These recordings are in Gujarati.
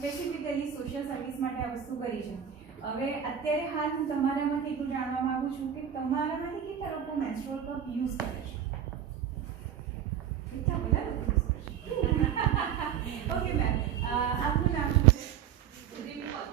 સ્પેસિફિકલી સોશિયલ સર્વિસ માટે આ વસ્તુ કરી છે. હવે અત્યારે હાલ હું તમારામાંથી એટલું જાણવા માંગુ છું કે તમારામાંથી કેટલા લોકો મેન્સ્ટ્રુઅલ કપ યુઝ કરે છે? કેટલા બધા લોકો યુઝ કરે છે? ઓકે મેમ, આપનું નામ શું છે? રિમ્પલ.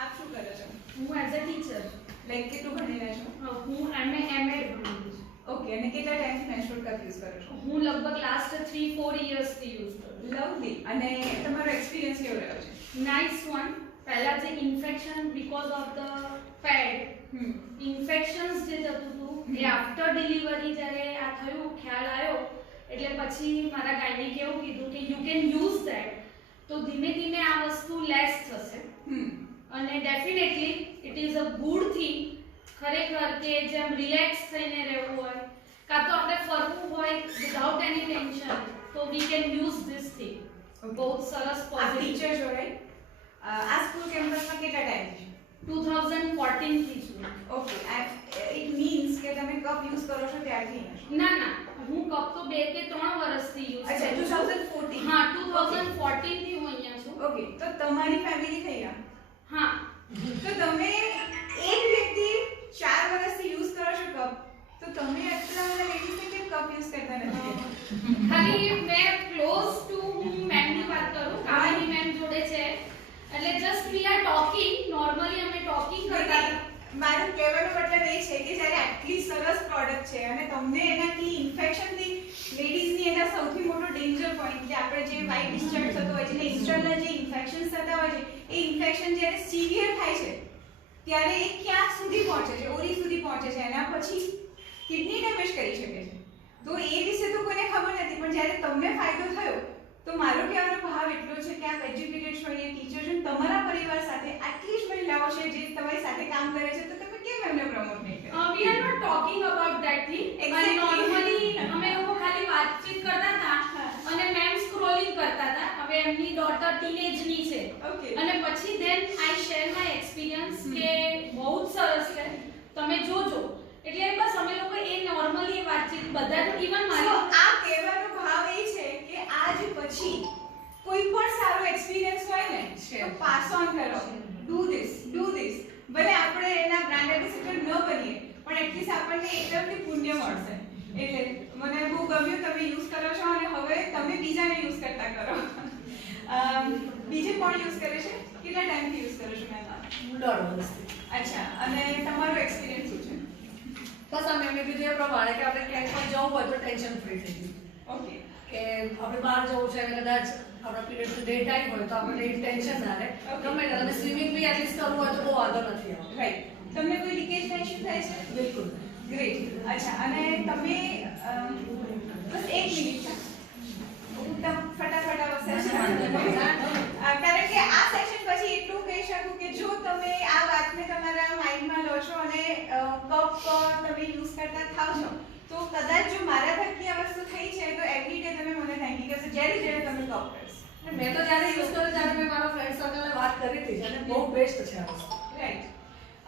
આપ શું કરો છો? હું એઝ અ ટીચર. લાઈક કેટલું ભણેલા છો? હું એમએ ભણેલી છું. ઓકે, અને કેટલા ટાઈમથી મેન્સ્ટ્રુઅલ કપ યુઝ કરો છો? હું લગભગ લાસ્ટ 3-4 યર્સથી યુઝ કરું છું. લવલી. અને તમારો એક્સપિરિયન્સ કેવો રહ્યો છે? Nice one. પહેલા જે infection because of the pad infections જે જતું હતું એ આફ્ટર ડિલિવરી જ્યારે આ થયું ખ્યાલ આવ્યો એટલે પછી મારા ગાયનિકે એવું કીધું કે યુ કેન યુઝ ધેટ, તો ધીમે ધીમે આ વસ્તુ લેસ થશે અને definitely it is a good thing. ખરેખર કે જેમ રિલેક્સ થઈને રહેવું હોય કાં તો આપણે ફરવું હોય વિધાઉટ એની ટેન્શન તો we can use this thing. બહુ સરસ પોઝિટિવ. ટીચર છો રાઈટ? આ સ્કૂલ કેમ્પસમાં કેટલા ટાઈમ છે? 2014 થી છું. ઓકે, ઇટ મીન્સ કે તમે કપ યુઝ કરો છો ત્યારથી? ના ના, હું કપ તો 2 કે 3 વર્ષથી યુઝ કરું છું. અચ્છા, 2014. હા, 2014 થી હું અહીંયા છું. ઓકે, તો તમારી ફેમિલી થઈ ગયા. હા, તો તમે એક વ્યક્તિ 4 વર્ષથી યુઝ કરો છો કપ, તો તમે આટલા બધા લેડીઝને કેમ કપ યુઝ કરતા નથી? ખાલી મેં ક્લોઝ ટુ હું મેમની વાત કરું, કાવાની મેમ જોડે છે એટલે just we are talking, normally અમે ટોકિંગ કરતા હતા. મારું કહેવાનો મતલબ એ છે કે જ્યારે આટલી સરસ પ્રોડક્ટ છે અને તમને એનાથી ઇન્ફેક્શનથી લેડીઝની એના સૌથી મોટો ડેન્જર પોઈન્ટ કે આપણે જે વાઇટ ડિસ્ચાર્જ થતો હોય છે ને ઇન્સ્ટર્નલ જે ઇન્ફેક્શન્સ થતા હોય છે એ ઇન્ફેક્શન જ્યારે સિવિયર થાય છે ત્યારે એ ક્યાં સુધી પહોંચે છે? ઓરી સુધી પહોંચે છે, એના પછી કિડની ડેમેજ કરી શકે છે. તો એ વિશે તો કોઈને ખબર નથી, પણ જ્યારે તમને ફાયદો થયો તો મારો કહેવાનો ભાવ એટલો છે કે આપ એજ્યુકેટેડ છો, અહીંયા ટીચર છો, તમારા પરિવાર સાથે આટલી જ મહિલાઓ છે જે તમારી સાથે કામ કરે છે, તો તમે કેમ એમને પ્રમોટ નહીં કરો? We are not talking about that thing. Normally અમે લોકો ખાલી વાતચીત કરતા હતા અને મેમ સ્ક્રોલિંગ કરતા હતા. હવે એમની ડોટર ટીનેજની છે અને પછી than I share my experience કે બહુ જ સરસ છે, તમે જોજો. એટલે બસ અમે લોકો એ નોર્મલી વાતચીત બધા ઇવન મારી આ કહેવાનો ભાવ એ છે કે આજ પછી કોઈ પણ સારો એક્સપિરિયન્સ હોય ને તો પાસ ઓન કરો. Do this. ભલે આપણે એના બ્રાન્ડ એમ્બેસેડર ન બનીએ પણ એટલીસ્ટ આપણને એકદમથી પુણ્ય મળશે. એટલે મને બહુ ગમ્યું તમે યુઝ કરો છો અને હવે તમે બીજાને યુઝ કરતા કરો. બીજે કોણ યુઝ કરે છે? કેટલા ટાઈમથી યુઝ કરો છો મેમ? 1.5 વર્ષથી. અચ્છા, અને તમારો એક્સપિરિયન્સ શું છે? બસ અમે એમને કીધું એ પ્રમાણે કે આપણે ક્યાંક પણ જવું હોય તો ટેન્શન ફ્રી થઈ ગયું ઓકે, કે આપણે બહાર જવું છે અને કદાચ આપણા પીરિયડ ડે ટાઈમ હોય તો આપણે ટેન્શન ના રહે. ગમે તે તમે સ્વિમિંગ બી એટલીસ્ટ કરવું હોય તો બહુ વાંધો નથી આવતો. રાઈટ. તમને કોઈ લીકેજ ઇશ્યુ થાય છે? બિલકુલ. ગ્રેટ. અચ્છા, અને તમે બસ એક મિનિટ એકદમ ફટાફટ કારણ કે આ સેશન પછી એટલું કહી શકું કે જો તમે આ વાતને તમારા માઇન્ડમાં લો છો અને કપ તમે યુઝ કરતા થાવ છો તો કદાચ જો મારા થકી આ વસ્તુ થઈ છે તો એવરી ડે તમે મને થેન્ક યુ કહેશો જ્યારે તમે કપ કરશો. મેં તો જ્યારે યુઝ કર્યો ત્યારે મેં મારા ફ્રેન્ડ સર્કલને વાત કરી હતી અને બહુ બેસ્ટ છે આ વસ્તુ. રાઈટ.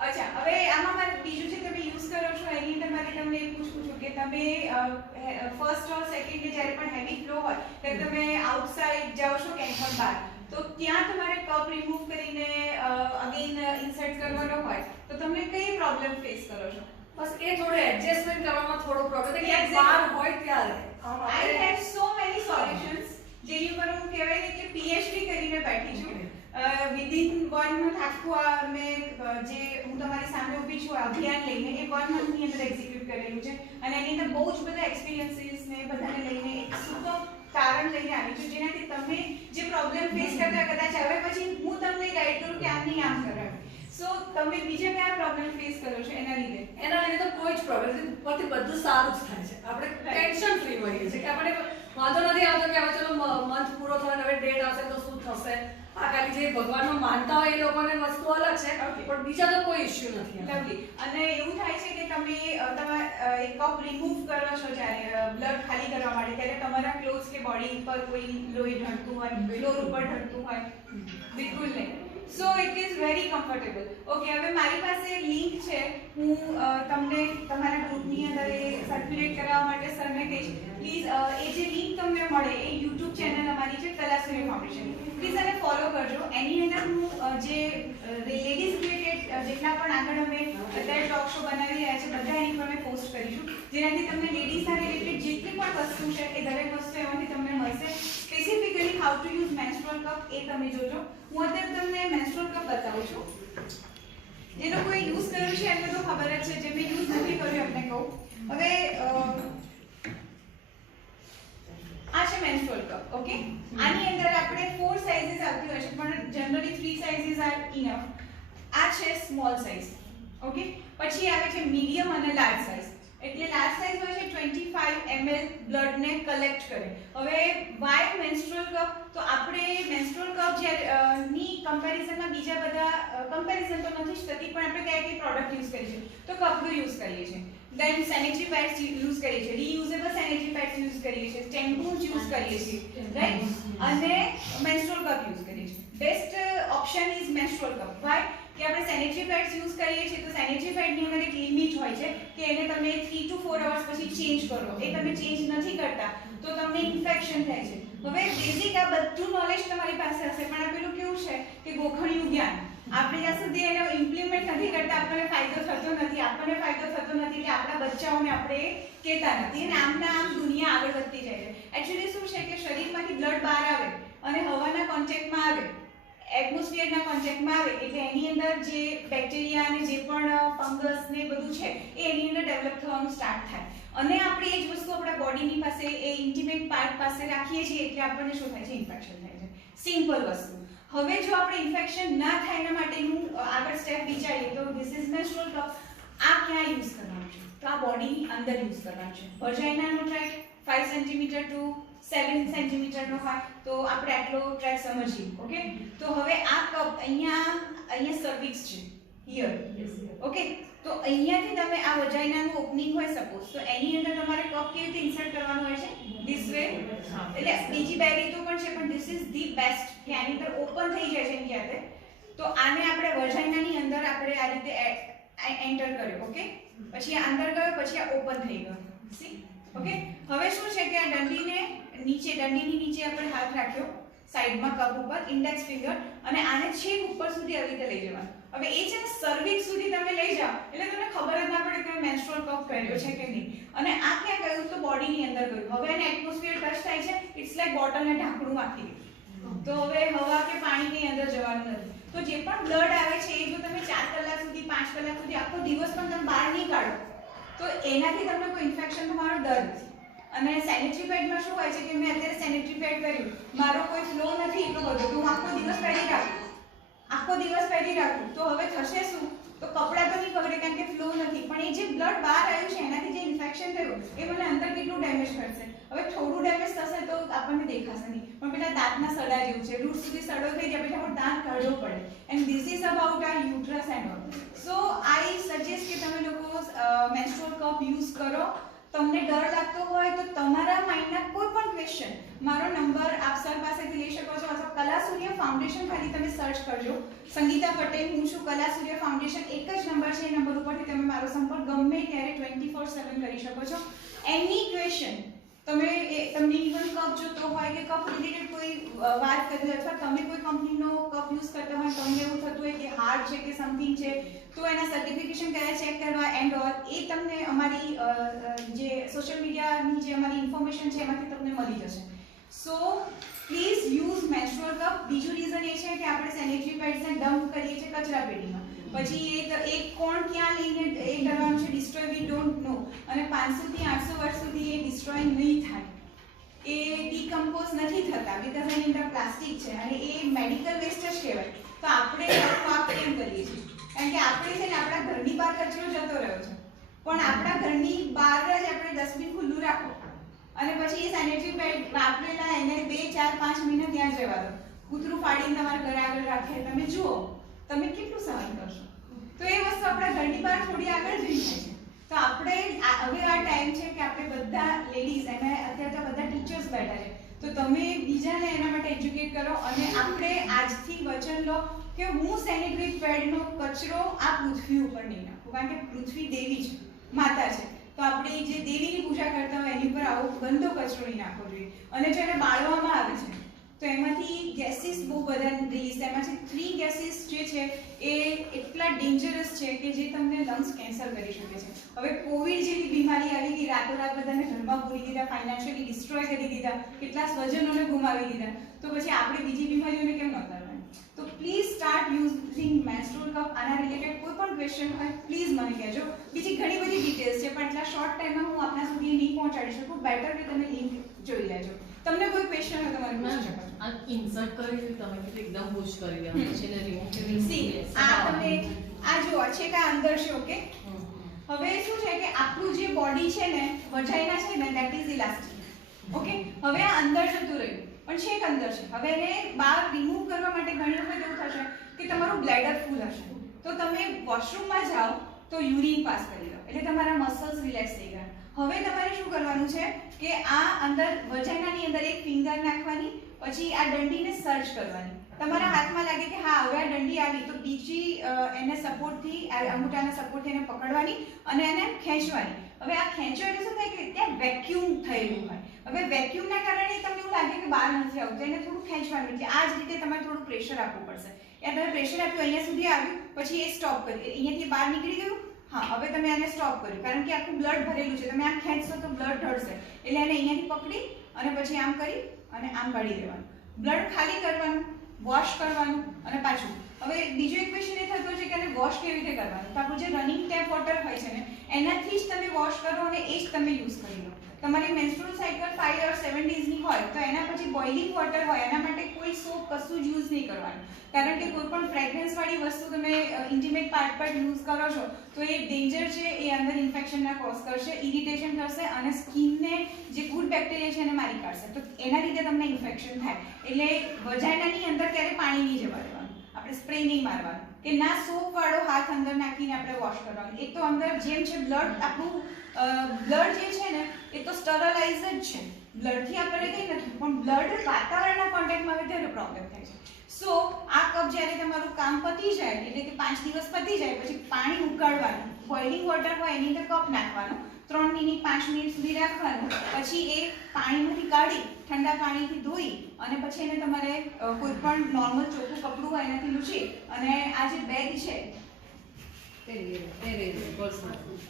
અચ્છા, હવે આમાં મારે બીજું છે તમે યુઝ કરો છો એની અંદર મારે તમને એ પૂછવું છું કે તમે ફર્સ્ટ ઓર સેકન્ડ ડે જ્યારે પણ હેવી ફ્લો હોય ત્યારે તમે આઉટસાઇડ જાઓ છો ક્યાંય પણ બહાર તો ત્યાં તમારે કપ રિમૂવ કરીને અગેન ઇન્સર્ટ કરવાનો હોય તો તમે કઈ પ્રોબ્લેમ ફેસ કરો છો? બસ એ થોડું એડજસ્ટમેન્ટ કરવામાં થોડો પ્રોબ્લેમ કે બહાર હોય ત્યારે I have so many solutions જેની ઉપર હું કહેવાય કે પીએચડી કરીને બેઠી છું. વિધિન 1 મંથ આખું મેં જે હું તમારી સામે ઊભી છું અભિયાન લઈને એ 1 મંથની અંદર એક્ઝિક્યુટ કરેલું છે અને એની અંદર બહુ જ બધા એક્સપિરિયન્સીસ ને બધાને લઈને એક સુપર કારણ લઈને આવી છું જેનાથી તમે જે પ્રોબ્લેમ ફેસ કરતા કદાચ હવે પછી હું તમને ગાઈડ કરું કે આમ નહીં આમ કરાવે. સો તમે બીજા કયા પ્રોબ્લેમ ફેસ કરો છો એના લીધે તો કોઈ જ પ્રોબ્લેમ નથી, બધું સારું જ થાય છે. આપણે ટેન્શન ફ્રી હોઈએ છીએ કે આપણે વાંધો નથી આવતો કે હવે ચલો મંથ પૂરો થયો હવે ડેટ આવશે તો શું થશે. આ ખાલી જે ભગવાનમાં માનતા હોય એ લોકોને વસ્તુ અલગ છે પણ બીજા તો કોઈ ઇશ્યુ નથી. લવલી. અને એવું થાય છે કે તમે એક કપ રિમૂવ કરો છો જ્યારે બ્લડ ખાલી કરવા માટે ત્યારે તમારા ક્લોથ્સ કે બોડી ઉપર કોઈ લોહી ઢળતું હોય ફ્લોર ઉપર ઢળતું હોય? બિલકુલ નહીં. So it is very comfortable. Okay, હવે મારી પાસે લિંક છે, હું તમને તમારા ગ્રુપની અંદર એ સર્ક્યુલેટ કરવા માટે સરને કહીશ પ્લીઝ એ જે લિંક તમને મળે એ યુટ્યુબ ચેનલ અમારી છે કલાશ્રી ફાઉન્ડેશન, પ્લીઝ એને ફોલો કરજો. એની અંદર જે લેડીઝ રિલેટેડ જેટલા પણ આગળ અમે અત્યારે ટોક શો બનાવી રહ્યા છે બધા એની પર અમે પોસ્ટ કરીશું, જેનાથી તમને લેડીઝના રિલેટેડ જેટલી પણ વસ્તુ છે એ દરેક વસ્તુ એમાંથી તમને મળશે. Specifically how to use menstrual cup એ તમે જોજો. હું અત્યારે તમને મેન્સ્ટ્રુઅલ કપ બતાવું છું. જે લોકોએ યુઝ કર્યું છે એમને તો ખબર જ છે, જે મેં યુઝ નથી કર્યું એમને કહું. હવે આ છે મેન્સ્ટ્રુઅલ કપ. ઓકે, આની અંદર આપણે 4 સાઇઝીસ આવતી હોય છે, પણ જનરલી 3 સાઇઝીસ આર ઇનફ. આ છે સ્મોલ સાઇઝ. ઓકે, પછી આવે છે મીડિયમ અને લાર્જ સાઇઝ. એટલે લાર્જ સાઇઝ હોય છે 25 ml બ્લડ ને કલેક્ટ કરે. હવે વાય મેન્સ્ટ્રુઅલ કપ, તો આપણે મેન્સ્ટ્રુઅલ કપ જે ની કમ્પેરિઝનમાં બીજા બધા કમ્પેરિઝન તો નથી જ થતી, પણ આપણે કઈ પ્રોડક્ટ યુઝ કરીએ છીએ તો કપનું યુઝ કરીએ છીએ, દેન સેનેટરી પેડ્સ યુઝ કરીએ છીએ, રીયુઝેબલ સેનેટરી પેડ્સ યુઝ કરીએ છીએ, ટેમ્પૂન્સ યુઝ કરીએ છીએ, રાઈટ, અને મેન્સ્ટ્રુઅલ કપ યુઝ કરીએ છીએ. Best option is menstrual cup. Why કે આપણે સેનેટરી પેડ્સ યુઝ કરીએ છીએ તો સેનેટરી પેડની અંદર એક લિમિટ હોય છે કે એને તમે 3 to 4 અવર્સ પછી ચેન્જ કરો. એ તમે ચેન્જ નથી કરતા તો તમને ઇન્ફેક્શન થાય છે. હવે બેઝિક આ બધું નોલેજ તમારી પાસે હશે, પણ આ પેલું કેવું છે કે ગોખણિયું જ્ઞાન, આપણે જ્યાં સુધી એને ઇમ્પ્લિમેન્ટ નથી કરતા આપણને ફાયદો થતો નથી. આપણને ફાયદો થતો નથી એટલે આપણા બચ્ચાઓને આપણે કહેતા નથી, અને આમના આમ દુનિયા આગળ વધતી જાય છે. એકચ્યુઅલી શું છે કે શરીરમાંથી બ્લડ બહાર આવે અને હવાના કોન્ટેક્ટમાં આવે, એટમોસ્ફિયરના કોન્ટેક્ટમાં આવે એટલે એની અંદર જે બેક્ટેરિયા અને જે પણ ફંગસ ને બધું છે એ એની અંદર ડેવલપ થવાનું સ્ટાર્ટ થાય, અને આપણે એ જ વસ્તુ આપણા બોડીની પાસે એ ઇન્ટિમેટ પાર્ટ પાસે રાખીએ છીએ એટલે આપણને શું થાય છે? ઇન્ફેક્શન થાય છે. સિમ્પલ વસ્તુ. હવે જો આપણે ઇન્ફેક્શન ના થાય એના માટેનું આગળ સ્ટેપ વિચારીએ તો ધીસ ઇઝ મેન્સ્ટ્રુઅલ કપ. આ ક્યાં યુઝ કરવાનું છે? તો આ બોડીની અંદર યુઝ કરવાનું છે. વજાઇનાનો ટ્રેક 5 સેન્ટીમીટર ટુ 7 સેન્ટીમીટરનો હોય તો આપણે આટલો ટ્રેક સમજીએ. ઓકે, તો હવે આ કપ અહીંયા સર્વિક્સ છે, હિયર. ઓકે, તો અહીંયાથી તમે આ વજાઇનાનું ઓપનિંગ હોય સપોઝ, તો એની અંદર તમારે કપ કેવી રીતે ઇન્સર્ટ કરવાનું હોય છે? This way. એટલે બીજી બે રીતો પણ છે, પણ ધીસ ઇઝ ધી બેસ્ટ કે આની અંદર ઓપન થઈ જાય છે એમ કહેતે. તો આને આપણે વજાઇનાની અંદર આપણે આ રીતે એન્ટર કર્યો. ઓકે, પછી આ અંદર ગયો, પછી આ ઓપન થઈ ગયો. સી? ઓકે, હવે શું છે કે આ દંડીની નીચે આપણે હાથ રાખ્યો સાઈડમાં કપ ઉપર, ઇન્ડેક્સ ફિંગર, અને આને છેક ઉપર સુધી આવી રીતે લઈ જવાનું. હવે એ છે ને સર્વિક્સ સુધી તમે લઈ જાઓ એટલે તમને ખબર જ ના પડે કે મેન્સ્ટ્રુઅલ કપ કર્યો છે કે નહીં. અને આ ક્યાં ગયું? તો બોડીની અંદર ગયું. હવે એને એટમોસ્ફિયર ટચ થાય છે, ઇટ્સ લાઈક બોટલને ઢાંકણું આપી દીધું. તો હવે હવા કે પાણીની અંદર જવાનું નથી. તો જે પણ બ્લડ આવે છે એ જો તમે 4 કલાક સુધી 5 કલાક સુધી આખો દિવસ પણ તમે બહાર નહીં કાઢો તો એનાથી તમને કોઈ ઇન્ફેક્શન તમારો ડર નથી. અને સેનેટરી પેડમાં શું હોય છે કે મેં અત્યારે સેનેટરી પેડ કર્યું, મારો કોઈ ફ્લો નથી એટલો બધો, તો હું આખો દિવસ પહેરી રાખું તો હવે થશે શું? તો કપડાં તો નહીં પકડે કારણ કે ફ્લો નથી, પણ એ જે બ્લડ બહાર આવ્યું છે એનાથી જે ઇન્ફેક્શન થયું એ મને અંદર કેટલું ડેમેજ કરશે? હવે થોડું ડેમેજ થશે તો આપણને દેખાશે નહીં, પણ પેલા દાંતના સડા જેવું છે, રૂટ સુધી સડો થઈ જાય પછી આપણો દાંત કાઢવો પડે. And this is about our uterus and all. So I suggest કે તમે લોકો મેન્સ્ટ્રુઅલ કપ યુઝ કરો. તમને ડર લાગતો હોય તો તમારા માઇન્ડના કોઈ પણ ક્વેશ્ચન, મારો નંબર આપ સર પાસેથી લઈ શકો છો, અથવા કલાસૂર્ય ફાઉન્ડેશન ખાલી તમે સર્ચ કરજો, સંગીતા પટેલ હું છું, કલાસૂર્ય ફાઉન્ડેશન એક જ નંબર છે, એ નંબર ઉપરથી તમે મારો સંપર્ક ગમે ત્યારે 24/7 કરી શકો છો. એની ક્વેશ્ચન તમને ઇવન કપ જોતો હોય કે કપ રિલેટેડ કોઈ વાત કરવી હોય, અથવા તમે કોઈ કંપનીનો કપ યુઝ કરતા હોય, તમને એવું થતું હોય કે હાર્ડ છે કે સમથિંગ છે, તો એના સર્ટિફિકેશન કયા ચેક કરવા એન્ડ ઓલ એ તમને અમારી જે સોશિયલ મીડિયાની જે અમારી ઇન્ફોર્મેશન છે એમાંથી તમને મળી જશે. So please use menstrual cup. બીજું રીઝન એ છે કે આપણે સેનેટરી પેડ્સને ડમ્પ કરીએ છીએ કચરા પેટીમાં, પછી એક કોણ ક્યાં લઈને એ કરવાનું છે ડિસ્ટ્રોય વી ડોન્ટ નો, અને 500 થી 800 વર્ષ સુધી એ ડિસ્ટ્રોય નહીં થાય, એ ડીકમ્પોઝ નથી થતા બીકોઝ એની અંદર પ્લાસ્ટિક છે અને એ મેડિકલ વેસ્ટ જ કહેવાય. તો આપણે આ કેમ કરીએ છીએ? કારણ કે આપણે છે ને આપણા ઘરની બહાર કચરો જતો રહ્યો છે, પણ આપણા ઘરની બહાર જ આપણે ડસ્ટબિન ખુલ્લું રાખો અને પછી એ સેનેટરી પેડ વાપરેલા એને 2, 4, 5 મહિના ત્યાં જવા દો, કૂતરું ફાડીને તમારા ઘર આગળ રાખે, તમે જુઓ તમે કેટલું સહન કરશો? તો એ વસ્તુ આપણા ઘરની બહાર થોડી આગળ જઈ જાય છે. તો આપણે હવે આ ટાઈમ છે કે આપણે બધા લેડીઝ અને અત્યારે તો બધા ટીચર્સ બેઠા છે, તો તમે બીજાને એના માટે એજ્યુકેટ કરો અને આપણે આજથી વચન લો કે હું સેનેટરી પેડનો કચરો આ પૃથ્વી ઉપર નહીં નાખું, કારણ કે પૃથ્વી દેવી છે, માતા છે, તો આપણે જે દેવીની પૂજા કરતા હોય એની પર આવો ગંદો કચરો નહીં નાખવો જોઈએ. અને જો એને બાળવામાં આવે છે તો એમાંથી ગેસીસ બહુ બધા રિલીઝ થાય. એમાંથી 3 ગેસીસ જે છે એ એટલા ડેન્જરસ છે કે જે તમને લંગ્સ કેન્સર કરી શકે છે. હવે કોવિડ જેવી બીમારી આવી ગઈ, રાતોરાત બધાને ઘરમાં પૂરી દીધા, ફાઇનાન્શિયલી ડિસ્ટ્રોય કરી દીધા, કેટલા સ્વજનોને ગુમાવી દીધા, તો પછી આપણે બીજી બીમારીઓને કેમ ન કરવાની? તો please start using menstrual cup. આના રિલેટેડ કોઈ પણ ક્વેશ્ચન હોય પ્લીઝ મને કહેજો. બીજી ઘણી બધી ડિટેલ્સ છે પણ એટલા શોર્ટ ટાઈમમાં હું આપના સુધી નહીં પહોંચાડી શકું. બેટર કે તમે લિંક જોઈ લેજો. તમને કોઈ ક્વેશ્ચન હોય તમારે પૂછી શકો છો. આ ઇન્સર્ટ કરી તમે કીધું એકદમ પુશ કરી દે પછી એને રિમૂવ કરી સી આ તમે આ જો છે કે આ અંદર છે. ઓકે, હવે શું છે કે આપણું જે બોડી છે ને, વજાઇના છે ને, ધેટ ઇઝ ઇલાસ્ટિક. ઓકે, હવે આ અંદર જતું રહ્યું પણ છેક અંદર છે. હવે એને બહાર રિમૂવ કરવા માટે ઘણી વખત એવું થશે કે તમારું બ્લેડર ફૂલ હશે, તો તમે વોશરૂમમાં જાઓ તો યુરિન પાસ કરી લો એટલે તમારા મસલ્સ રિલેક્સ થઈ ગયા. હવે તમારે શું કરવાનું છે કે આ અંદર વજાઇનાની અંદર એક ફિંગર નાખવાની, પછી આ દંડીને સર્ચ કરવાની. તમારા હાથમાં લાગે કે હા હવે આ દંડી આવી, તો બીજી એને સપોર્ટથી અંગૂઠાના સપોર્ટથી એને પકડવાની અને એને ખેંચવાની. હવે આ ખેંચો એટલે શું થાય કે ત્યાં વેક્યુમ થયેલું હોય. હવે વેક્યુમના કારણે તમને એવું લાગે કે બહાર નથી આવતું, એને થોડું ખેંચવાનું. એટલે આ જ રીતે તમારે થોડું પ્રેશર આપવું પડશે. યા તમે પ્રેશર આપ્યું, અહીંયા સુધી આવ્યું, પછી એ સ્ટોપ કરી, અહીંયાથી બહાર નીકળી ગયું. હા, હવે તમે આને સ્ટોપ કર્યું કારણ કે આખું બ્લડ ભરેલું છે. તમે આમ ખેંચશો તો બ્લડ ઢળશે, એટલે એને અહીંયાથી પકડી અને પછી આમ કરી અને આમ કાઢી દેવાનું. બ્લડ ખાલી કરવાનું, વોશ કરવાનું અને પાછું. હવે બીજો એક ક્વેશ્ચન એ થતો છે કે આને વોશ કેવી રીતે કરવાનું? તો આપણું જે રનિંગ ટેપ વોટર હોય છે ને, એનાથી જ તમે વોશ કરો અને એ જ તમે યુઝ કરી લો. તમારી મેન્સ્ટ્રુઅલ સાયકલ 5 or 7 ડેઝની હોય તો એના પછી બોઇલિંગ વોટર હોય, એના માટે કોઈ સોપ કશું જ યુઝ નહીં કરવાનું. કારણ કે કોઈ પણ ફ્રેગ્રન્સ વાળી વસ્તુ તમે ઇન્ટિમેટ પાર્ટ પર યુઝ કરો છો તો એ ડેન્જર છે, એ અંદર ઇન્ફેક્શનના કોઝ કરશે, ઇરિટેશન કરશે અને સ્કિનને જે ગુડ બેક્ટેરિયા છે એને મારી કાઢશે. તો એના લીધે તમને ઇન્ફેક્શન થાય. એટલે વજાઇનાની અંદર ક્યારે પાણી નહીં જવા દેવાનું, આપણે સ્પ્રે નહીં મારવાનું કે ના સોપ વાળો હાથ અંદર નાખીને આપણે વોશ કરવાનું. એક તો અંદર જેમ છે બ્લડ, આપણું બ્લડ જે છે ને એ તો સ્ટરલાઇઝ જ છે, બ્લડથી આપણે કંઈ નથી, પણ બ્લડ વાતાવરણના કોન્ટેક્ટમાં આવે ત્યારે પ્રોબ્લેમ થાય છે. સો આ કપ જ્યારે તમારું કામ પતી જાય એટલે કે 5 દિવસ પતી જાય પછી પાણી ઉકાળવાનું, બોઇલિંગ વોટર હોય એની અંદર કપ નાખવાનો, 3 મિનિટ 5 મિનિટ સુધી રાખવાનું, પછી એ પાણીમાંથી કાઢી ઠંડા પાણીથી ધોઈ અને પછી એને તમારે કોઈ પણ નોર્મલ ચોખ્ખું કપડું હોય એનાથી લૂછી અને આ જે બેગ છે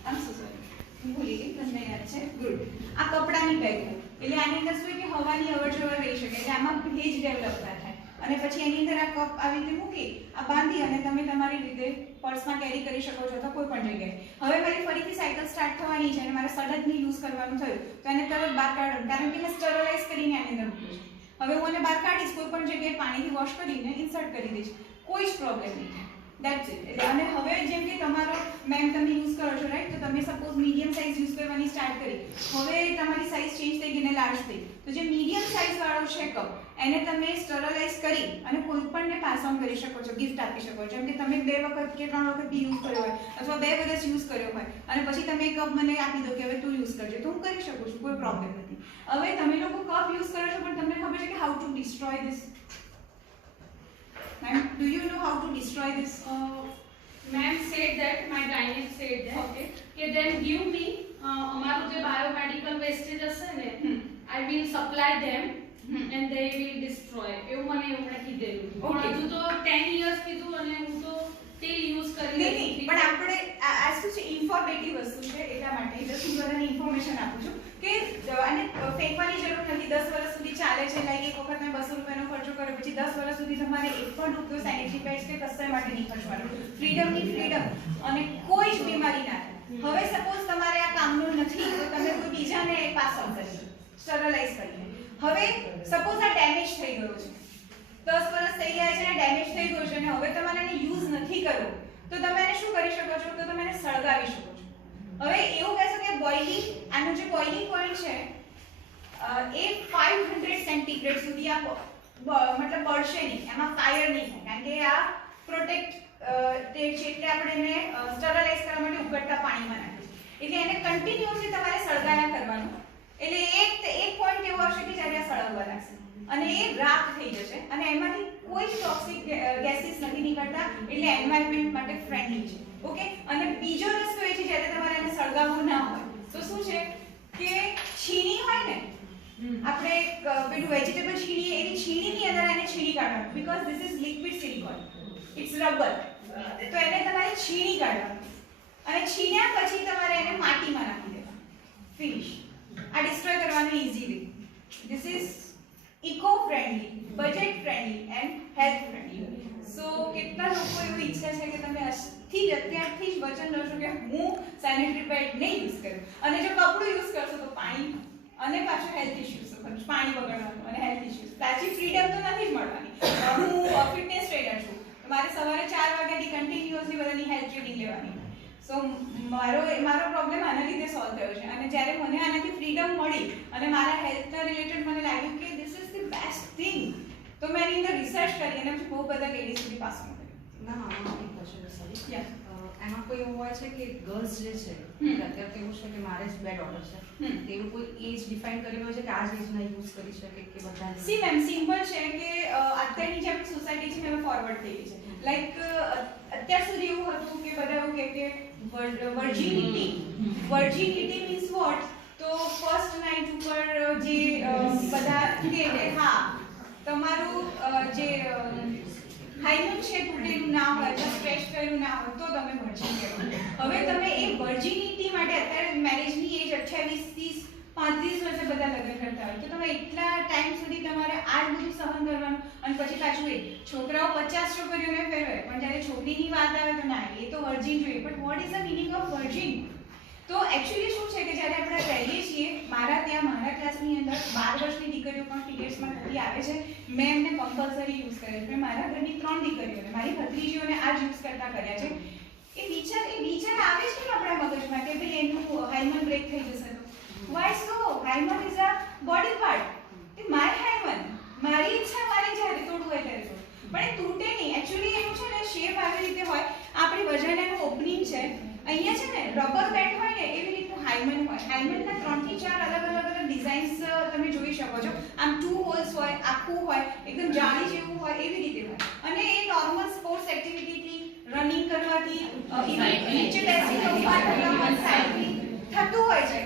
આમ શું ભૂલી ગઈ, તમને યાદ છે? ગુડ. આ કપડાની બેગ એટલે આની અંદર શું કે હવાની અવરજવર રહી શકે એટલે આમાં ભેજ ડેવલપ ના થાય. અને પછી એની અંદર આ કપ આવી રીતે મૂકી, આ બાંધી અને તમે તમારી રીતે પર્સમાં કેરી કરી શકો છો તો કોઈ પણ જગ્યાએ. હવે મારી ફરીથી સાયકલ સ્ટાર્ટ થવાની છે અને મારે સડનલી યુઝ કરવાનું થયું તો એને તરત બહાર કાઢવાનું, કારણ કે મેં સ્ટરલાઇઝ કરીને આની અંદર મૂક્યું છે. હવે હું એને બહાર કાઢીશ, કોઈ પણ જગ્યાએ પાણીથી વોશ કરીને ઇન્સર્ટ કરી દઈશ, કોઈ જ પ્રોબ્લેમ નહીં થાય. That's it. એટલે અને હવે જેમ કે તમારો મેમ તમે યુઝ કરો છો રાઈટ, તો તમે સપોઝ મીડિયમ સાઇઝ યુઝ કરવાની સ્ટાર્ટ કરી, હવે તમારી સાઇઝ ચેન્જ થઈ ગઈ ને લાર્જ થઈ, તો જે મીડિયમ સાઇઝ વાળો છે કપ એને તમે સ્ટરલાઇઝ કરી અને કોઈ પણને પાસ ઓન કરી શકો છો, ગિફ્ટ આપી શકો છો. જેમ કે તમે 2 વખત કે 3 વખત બી યુઝ કર્યો હોય અથવા 2 વર્ષ યુઝ કર્યો હોય અને પછી તમે કપ મને આપી દો કે હવે તું યુઝ કરજે, તો હું કરી શકું છું, કોઈ પ્રોબ્લેમ નથી. હવે તમે લોકો કપ યુઝ કરો છો પણ તમને ખબર છે કે how to destroy this? Ma'am, do you know how to destroy this? Ma'am said that, my gynaec said that, Okay. કે then give me અમારું જે બાયોમેડિકલ વેસ્ટેજ હશે ને, I will supply them and they will destroy. એવું મને એમણે કીધેલું. Okay. પણ હજુ તો 10 years કીધું અને હું તો still use કરી નહીં રહી નહીં, છું. પણ આપણે આ શું છે ઇન્ફોર્મેટિવ વસ્તુ છે એટલા માટે જસ્ટ હું બધાને ઇન્ફોર્મેશન આપું છું કે આને ફેંકવાની જરૂર નથી. 10 વર્ષ સુધી ચાલે છે. લાઈક એક વખત મેં 200 રૂપિયાનો ખર્ચો કર્યો પછી 10 વર્ષ સુધી તમારે એક પણ રૂપિયો સેનિટરી પેડ્સ કે કશાય માટે નહીં ખર્ચવાનો. ફ્રીડમની ફ્રીડમ અને કોઈ જ બીમારી ના થાય. હવે સપોઝ તમારે આ કામનું નથી તો તમે કોઈ બીજાને પાસ ઓન કરી દો સ્ટરલાઇઝ કરીને. હવે સપોઝ આ ડેમેજ થઈ ગયો છે, 10 વર્ષ થઈ ગયા છે અને ડેમેજ થઈ ગયો છે અને હવે તમારે એને યુઝ નથી કરવો, તો તમે એને શું કરી શકો છો? તો તમે એને સળગાવી શકો છો. હવે એવું કહેશો કે બોઇલિંગ, આનું જે બોઇલિંગ પોઈન્ટ છે એ 500 સેન્ટીગ્રેડ સુધી આ મતલબ બળશે નહીં, એમાં ફાયર નહીં થાય, કારણ કે આ પ્રોટેક્ટ છે એટલે આપણે એને સ્ટરલાઇઝ કરવા માટે ઉકળતા પાણીમાં નાખીએ છીએ. એટલે એને કન્ટિન્યુઅસલી તમારે સળગાના કરવાનું. એટલે એક પોઈન્ટ એવો આવશે કે જ્યારે આ સળગવા લાગશે અને એ રાખ થઈ જશે અને એમાંથી કોઈ જ ટોક્સિક ગેસીસ નથી નીકળતા, એટલે એન્વાયરમેન્ટ માટે ફ્રેન્ડલી છે. ઓકે. અને બીજો રસ્તો એ છે જ્યારે તમારે એને સળગાવવું ના હોય તો શું છે કે છીણી હોય ને, આપણે પેલું વેજીટેબલ છીણીએ એવી છીણીની અંદર એને છીણી કાઢવાનું, because this is liquid silicone, it's rubber. તો એને તમારે છીણી કાઢવાનું અને છીણ્યા પછી તમારે એને માટીમાં નાખી દેવાનું. ફિનિશ. આ ડિસ્ટ્રોય કરવાનું easy way. This is eco friendly, budget friendly and health friendly. So કેટલા લોકો એવું ઈચ્છે છે કે તમે અત્યારથી જ વચન લેશો કે હું સેનિટરી પેડ નહીં યુઝ કરું, અને જો કપડું યુઝ કરશો તો પાણી અને પાછું હેલ્થ ઇશ્યુઝ, પાણી બગાડવાનું અને હેલ્થ ઇશ્યુઝ. પાછી ફ્રીડમ તો નથી જ મળવાની. હું ફિટનેસ ટ્રેનર છું, મારે સવારે 4 વાગ્યાથી કન્ટિન્યુઅસલી બધાની હેલ્થ ટ્રેનિંગ લેવાની. સો મારો પ્રોબ્લેમ આના લીધે સોલ્વ થયો છે, અને જ્યારે મને આનાથી ફ્રીડમ મળી અને મારા હેલ્થના રિલેટેડ મને લાગ્યું કે this is the best thing, તો મેં એની અંદર રિસર્ચ કરી અને પછી બહુ બધા લેડીઝ સુધી પાસ કર્યું. ના આમાં એક question છે, sorry. Yeah. એમાં કોઈ એવું હોય છે કે ગર્લ્સ જે છે અત્યારે તો એવું છે કે મારે જ 2 ડોટર છે, તે એવું કોઈ એજ ડિફાઇન કરેલું હોય છે કે આ જ એજના યુઝ કરી શકે કે બધા? સી મેમ, સિમ્પલ છે કે અત્યારની જે આપણી સોસાયટી છે એમાં ફોરવર્ડ થઈ ગઈ છે. લાઈક અત્યાર સુધી એવું હતું કે બધા એવું કહે કે વર્જિનિટી મીન્સ વોટ? તો ફર્સ્ટ નાઇટ ઉપર જે બધા કહે હા તમારું જે હાઇમન છે તૂટેલું ના હોય, સ્ટ્રેચ કરેલું ના હોય તો તમે વર્જિન કહેવાય. હવે તમે એ વર્જિનિટી માટે અત્યારે મેરેજની એજ 28, 30, 35 વર્ષે બધા લગ્ન કરતા હોય, તો તમે એટલા ટાઈમ સુધી તમારે આ જ બધું સહન કરવાનું, અને પછી પાછું એ છોકરાઓ 50 છોકરીઓને ફેરવે, પણ જ્યારે છોકરીની વાત આવે તો ના, એ તો વર્જિન જોઈએ. But what is the meaning of virgin? તો એકચ્યુઅલી શું છે કે જ્યારે આપણે કહીએ છીએ, મારા ક્લાસની અંદર 12 વર્ષની દીકરીઓ પણ પીરિયડ્સમાં નથી આવે છે, મેં એમને કમ્પલસરી યુઝ કરે છે. મારા ઘરની 3 દીકરીઓને, મારી ભત્રીજીઓને આ જ યુઝ કરતા કર્યા છે. એ વિચાર આવે છે ને આપણા મગજમાં કે ભાઈ એનું હાઇમન બ્રેક થઈ જશે. Why so? Hymen is a body part. એ માય હાઇમન, મારી ઈચ્છા મારી જ્યારે તોડવું હોય ત્યારે તોડવું, પણ એ તૂટે નહીં. એકચ્યુઅલી એનું છે ને શેપ આવી રીતે હોય, આપણી વજાઇનાનું ઓપનિંગ છે અહીંયા છે ને રબર બેન્ડ હોય ને એવી રીતનું હાઇમન હોય. હાઇમનના 3 થી 4 અલગ અલગ ડિઝાઇન્સ તમે જોઈ શકો છો. આમ 2 હોલ્સ હોય, આખું હોય, એકદમ જાળી જેવું હોય, એવી રીતે હોય. અને એ નોર્મલ સ્પોર્ટ્સ એક્ટિવિટીથી, રનિંગ કરવાથી, નીચે બેસીને ઊભા થવામાં, સાયકલિંગ થતું હોય છે,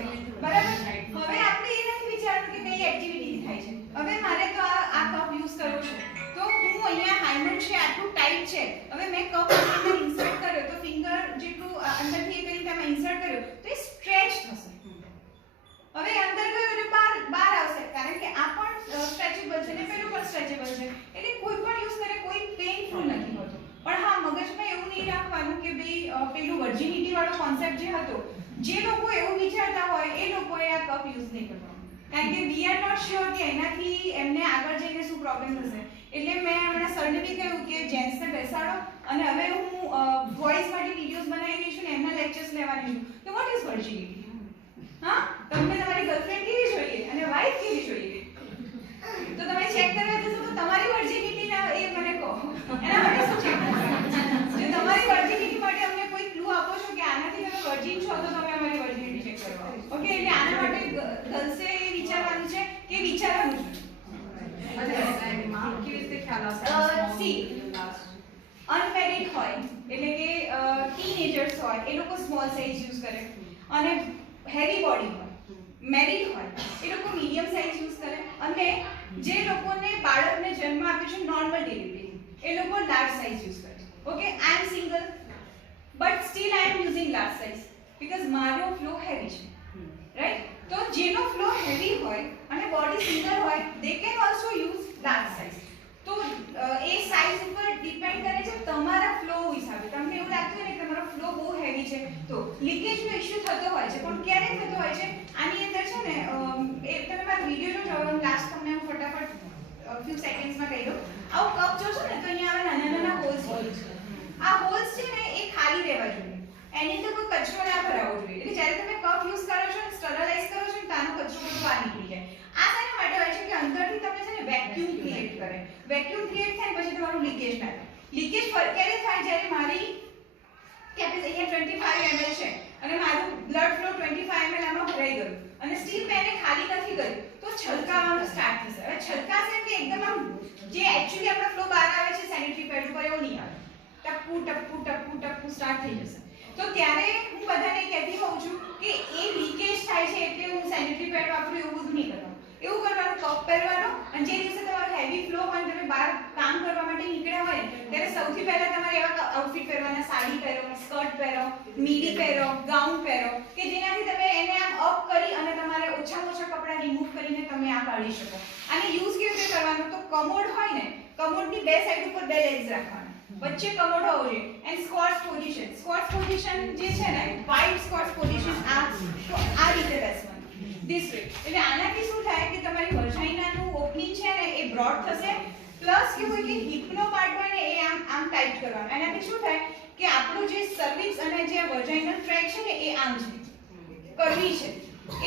બરાબર? હવે આપણે એ નથી વિચારવું કે કઈ એક્ટિવિટી થાય છે. હવે મારે તો આ કપ યુઝ કરવો છે, તો હું અહીંયા હાઇમન છે આટલું ટાઈટ છે, હવે મેં કપ અંદર ઇન્સર્ટ કર્યો તો ફિંગર જેટલું અંદરથી એ કરીને આમાં ઇન્સર્ટ કર્યો તો એ સ્ટ્રેચ થશે. હવે અંદર ગયો એટલે બહાર આવશે, કારણ કે આ પણ સ્ટ્રેચેબલ છે ને પેલું પણ સ્ટ્રેચેબલ છે, એટલે કોઈ પણ યુઝ કરે કોઈ પેઇનફુલ નથી હોતું. પણ હા, મગજમાં એવું નહીં રાખવાનું કે ભાઈ પેલું વર્જિનિટી વાળો કોન્સેપ્ટ જે હતો, જે લોકો એવું વિચારતા હોય એ લોકોએ આ કપ યુઝ નહીં કરવાનો, કારણ કે વી આર નોટ શ્યોર કે એનાથી એમને આગળ જઈને શું પ્રોબ્લેમ થશે. એટલે મેં હમણાં સરને બી કહ્યું કે જેન્ટ્સને બેસાડો, અને હવે હું બોયઝ માટે વિડીયોઝ બનાવી રહી છું ને એમના લેક્ચર્સ લેવાની છું. તો વોટ ઇઝ વર્જિનિટી? હા, તમને તમારી ગર્લફ્રેન્ડ કેવી જોઈએ અને વાઇફ કેવી જોઈએ? તો તમે ચેક કરવા જશો તો તમારી વર્જિનિટી ના એ મને કહો, એના માટે શું ચેક કરવાનું? જો તમારી વર્જિનિટી માટે અમને કોઈ ક્લુ આપો છો કે આનાથી તમે વર્જિન છો, તો તમે અમારી વર્જિનિટી ચેક કરવા. ઓકે, એટલે આના માટે ગર્લ્સે એ વિચારવાનું છે કે વિચારવાનું છે. અનમેરિડ હોય એટલે કે ટીનેજર્સ હોય, એ લોકો સ્મોલ સાઇઝ યુઝ કરે, અને હેવી બોડી હોય, મેરિડ હોય એ લોકો મીડિયમ સાઇઝ યુઝ કરે, અને જે લોકોને બાળકને જન્મ આપ્યો છે નોર્મલ ડિલિવરી, એ લોકો લાર્જ સાઇઝ યુઝ કરે. Okay, I am single but still I am using large size because મારો ફ્લો હેવી છે, રાઈટ? તો જેનો ફ્લો હેવી હોય અને બોડી સિંગલ હોય, they can also use large size. તો એ સાઇઝ ઉપર ડિપેન્ડ કરે છે તમારા ફ્લો હિસાબે. તમને એવું લાગતું હોય ને કે તમારો ફ્લો બહુ હેવી છે તો લીકેજનો ઇશ્યુ થતો હોય છે, પણ ક્યારે થતો હોય છે? આની અંદર છે ને એ તમે મારો વિડિયો જો જોવો, લાસ્ટ તમને હું ફટાફટ ફ્યુ સેકન્ડ્સમાં કહી દઉં. આવું કપ જોશો ને તો અહીંયા આવા નાના હોલ્સ હોય છે. આ હોલ્સ છે ને એ ખાલી રહેવા જોઈએ, એની અંદર કોઈ કચરો ના ભરાવો જોઈએ. એટલે જ્યારે તમે કપ યુઝ કરો છો ને સ્ટરલાઇઝ કરો છો ને તાનો કચરો બધો બહાર નીકળી જાય. આ શાના માટે હોય છે કે અંદરથી તમે છે ને વેક્યુમ ક્રિએટ કરે. વેક્યુમ ક્રિએટ થાય પછી તમારું લીકેજ ના થાય. લીકેજ ક્યારે થાય? જ્યારે મારી કેપેસિટી 25 ml છે અને મારું બ્લડ ફ્લો 25 ml આમાં ભરાઈ ગયું અને સ્ટીલ મેં એને ખાલી નથી કર્યું, તો છલકાવાનું સ્ટાર્ટ થશે. હવે છલકાશે એટલે એકદમ આમ જે એક્ચ્યુઅલી આપણો ફ્લો બહાર આવે છે સેનિટરી પેડ ઉપર એવો નહીં આવે, ટપકુ ટપકુ ટપકુ ટપકુ સ્ટાર્ટ થઈ જશે. તો ત્યારે હું બધાને કહેતી હોઉં છું કે એ લીકેજ થાય છે એટલે હું સેનિટરી પેડ વાપરું એવું બધું નહીં કરવાનું. એવું કરવાનું, ટોપ પહેરવાનો, અને જે દિવસે તમારો હેવી ફ્લો હોય તમે બહાર કામ કરવા માટે નીકળ્યા હોય ને ત્યારે સૌથી પહેલા તમારે એવા આઉટફિટ પહેરવાના, સાડી પહેરો, સ્કર્ટ પહેરો, મીડી પહેરો, ગાઉન પહેરો કે જેનાથી તમે એને આમ અપ કરી અને તમારે ઓછામાં ઓછા કપડાં રિમૂવ કરીને તમે આ કાઢી શકો. આને યુઝ કેવી રીતે કરવાનો, તો કમોડ હોય ને, કમોડની બે સાઈડ ઉપર બે લેગ્સ રાખવાના, વચ્ચે કમોડ હોવો જોઈએ, and squats position. Squats position જે છે ને, વાઇડ સ્ક્વોટ્સ પોઝિશન, આ તો આ રીતે બેસવાનું ધીસ વે. એટલે આનાથી શું થાય કે તમારી વજાઇનાનું ઓપનિંગ છે ને એ બ્રોડ થશે, પ્લસ કેવું હોય કે હિપનો પાર્ટ હોય ને એ આમ ટાઈટ કરવાનો. એનાથી શું થાય કે આપણું જે સર્વિક્સ અને જે વજાઇનલ ટ્રેક છે ને એ આમ છે, કરવી છે.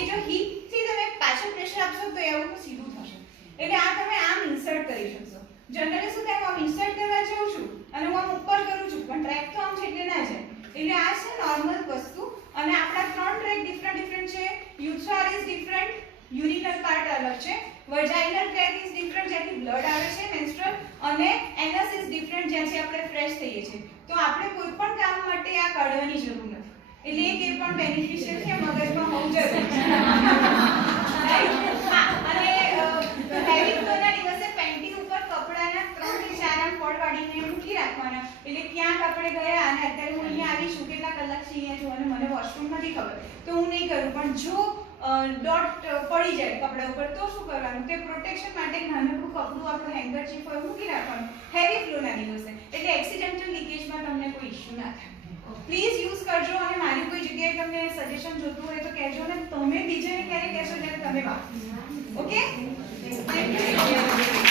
એ જો હિપ થી તમે પાછળ પ્રેશર આપશો તો એવું સીધું થશે. એટલે આ તમે આમ ઇન્સર્ટ કરી શકશો. જનરલી શું થાય, હું આમ ઇન્સર્ટ કરવા જાઉં છું અને હું આમ ઉપર કરું છું પણ ટ્રેક તો આમ છે એટલે ના જાય. એટલે આ છે નોર્મલ વસ્તુ. અને આપણા ત્રણ ટ્રેક ડિફરન્ટ છે. યુથ્રાર ઇઝ ડિફરન્ટ, યુરિનલ પાર્ટ અલગ છે, વજાઇનલ ટ્રેક ઇઝ ડિફરન્ટ જ્યાંથી બ્લડ આવે છે મેન્સ્ટ્રુઅલ, અને એનસ ઇઝ ડિફરન્ટ જ્યાંથી આપણે ફ્રેશ થઈએ છીએ. તો આપણે કોઈ પણ કામ માટે આ કાઢવાની જરૂર નથી. એટલે એક એ પણ બેનિફિશિયલ છે, મગજમાં હોવું જરૂરી છે. રાઈટ? હા, અને હેવી ફ્લોના દિવસે પેન્ટી ઉપર કપડાના 3 થી 4 આમ ફોલ્ડ વાળીને મૂકી રાખવાના. એટલે ક્યાંક આપણે ગયા અને અત્યારે હું અહીંયા આવી છું, કેટલા કલાક છે અહીંયા છું અને મને વોશરૂમ નથી ખબર તો હું નહીં કરું, પણ જો ડોટ પડી જાય કપડા ઉપર તો શું કરવાનું, તે પ્રોટેક્શન માટે નાનકડું કપડું આપણું હેન્કરચીફ પર મૂકી રાખવાનું હેવી ફ્લોના દિવસે. એટલે એક્સિડેન્ટલ લીકેજમાં તમને કોઈ ઇશ્યુ ના થાય. પ્લીઝ યુઝ કરજો. અને મારી કોઈ જગ્યાએ તમને સજેશન જોતું હોય તો કહેજો ને તમે બીજાને ક્યારે કહેશો જ્યારે તમે વાપરો. Okay, thank you.